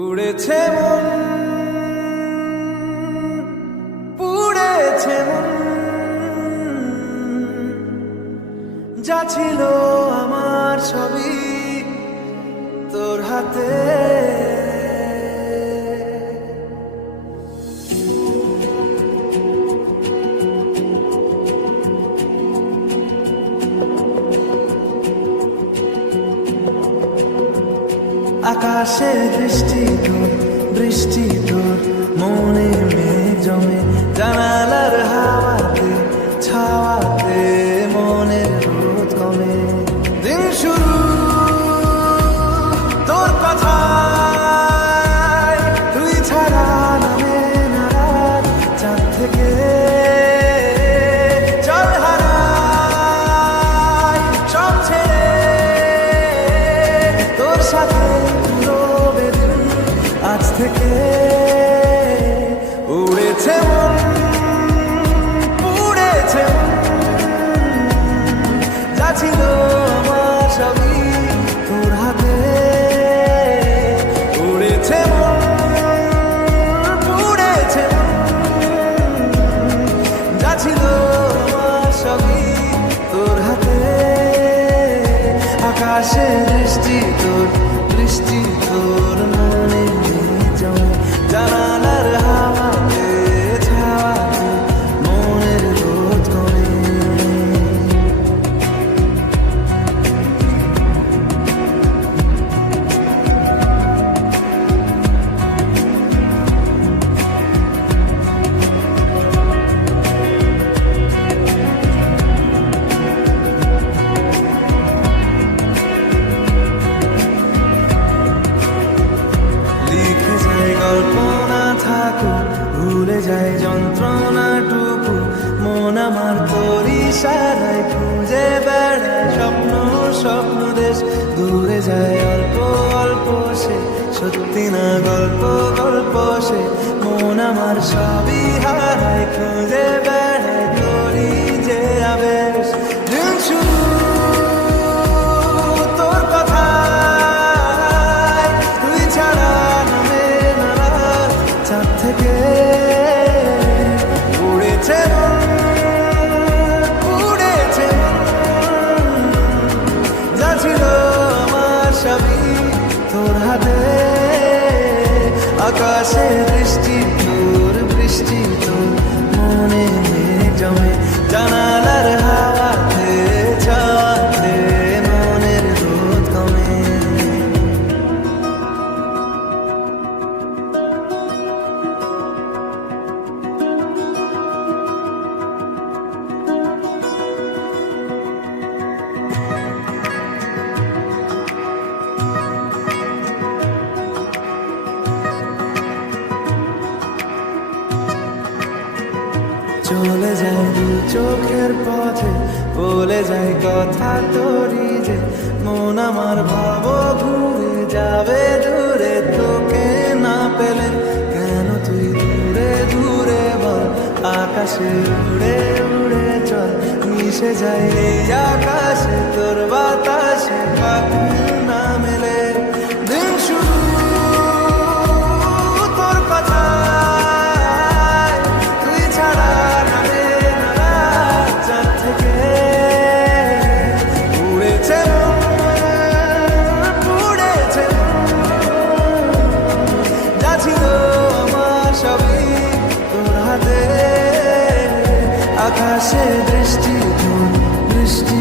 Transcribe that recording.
উড়েছে মন, পুড়েছে মন, যা ছিল আমার ছবি তোর হাতে। আকাশে দৃষ্টি তোর, বৃষ্টি তোর, মনে মেঘ জমে, জানালার হাওয়াতে ছাওয়াতে মনের রোদ কমে। দিন শুরু তোর কথায়, তুই ছাড়া নামে না রাত, চাঁদ থেকে জল হারাই সব ছেড়ে তোর সাথে আজ থেকে। উড়েছে মন, পুড়েছে মন, যা ছিল আমার সবই তোর হাতে। উড়েছে মন, পুড়েছে মন, যা ছিল আমার সবই তোর হাতে। আকাশে দৃষ্টি তোর, বৃষ্টি তোর, মনে জানালার হাওয়াতে ছাওয়াতে মনের রোদ কমে। কল্পনা থাকুক, ভুলে যায় যন্ত্রণাটুকু, মন আমার তোর ইশারায় খুঁজে বেড়ায় স্বপ্ন, স্বপ্ন দেশ। দূরে যায় অল্প অল্প সে, সত্যি না গল্প, গল্প সে, মন আমার সবই হারায় খুঁজে বেড়ায় তোরই যে আবেশ। দিন শুরু তোর কথায়, তুই ছাড়া থেকে। উড়েছে মন, পুড়েছে মন, যা ছিল আমার সবই তোর হাতে। আকাশে দৃষ্টি তোর, বৃষ্টি তোর, মনে মেঘ জমে, জানালার হাওয়াতে ছাওয়াতে মনের রোদ কমে। চলে যায় দু চোখের পথে, বলে যায় কথা তোরই যে, মন আমার ভাব ঘুরে যাবে দূরে তোকে না পেলে। কেন তুই দূরে দূরে বল, আকাশে উড়ে উড়ে চল, মিশে যায় এই আকাশে তোর বাতাসে পাখি না মেলে। দিন শুরু তোর কথায়, তুই ছাড়া নামে না রাত, চাঁদ থেকে। উড়েছে মন, পুড়েছে মন, যা ছিল আমার সবই তোর হাতে। আকাশে দৃষ্টি তোর, বৃষ্টি